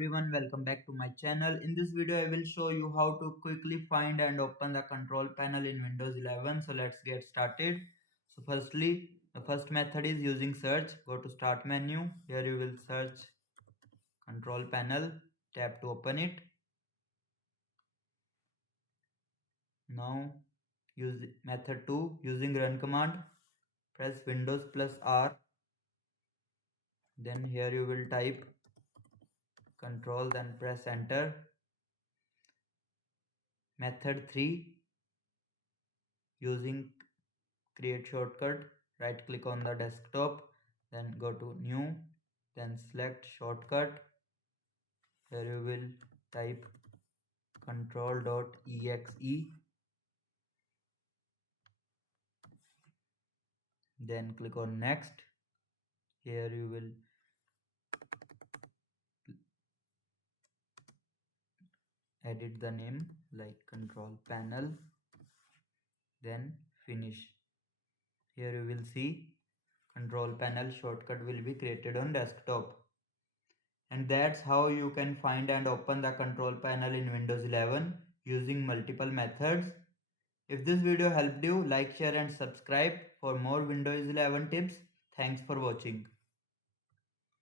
everyone, welcome back to my channel. In this video I will show you how to quickly find and open the control panel in Windows 11. So let's get started. So firstly, the first method is using search. Go to start menu. Here you will search control panel. Tap to open it. Now use method 2 using run command. Press Windows plus R. Then here you will type control, then press enter. Method 3 using create shortcut, right click on the desktop, then go to new, then select shortcut. Here you will type control.exe, then click on next. Here you will edit the name like control panel, then finish. Here you will see control panel shortcut will be created on desktop. And that's how you can find and open the control panel in Windows 11 using multiple methods. If this video helped you, like, share and subscribe for more Windows 11 tips. Thanks for watching.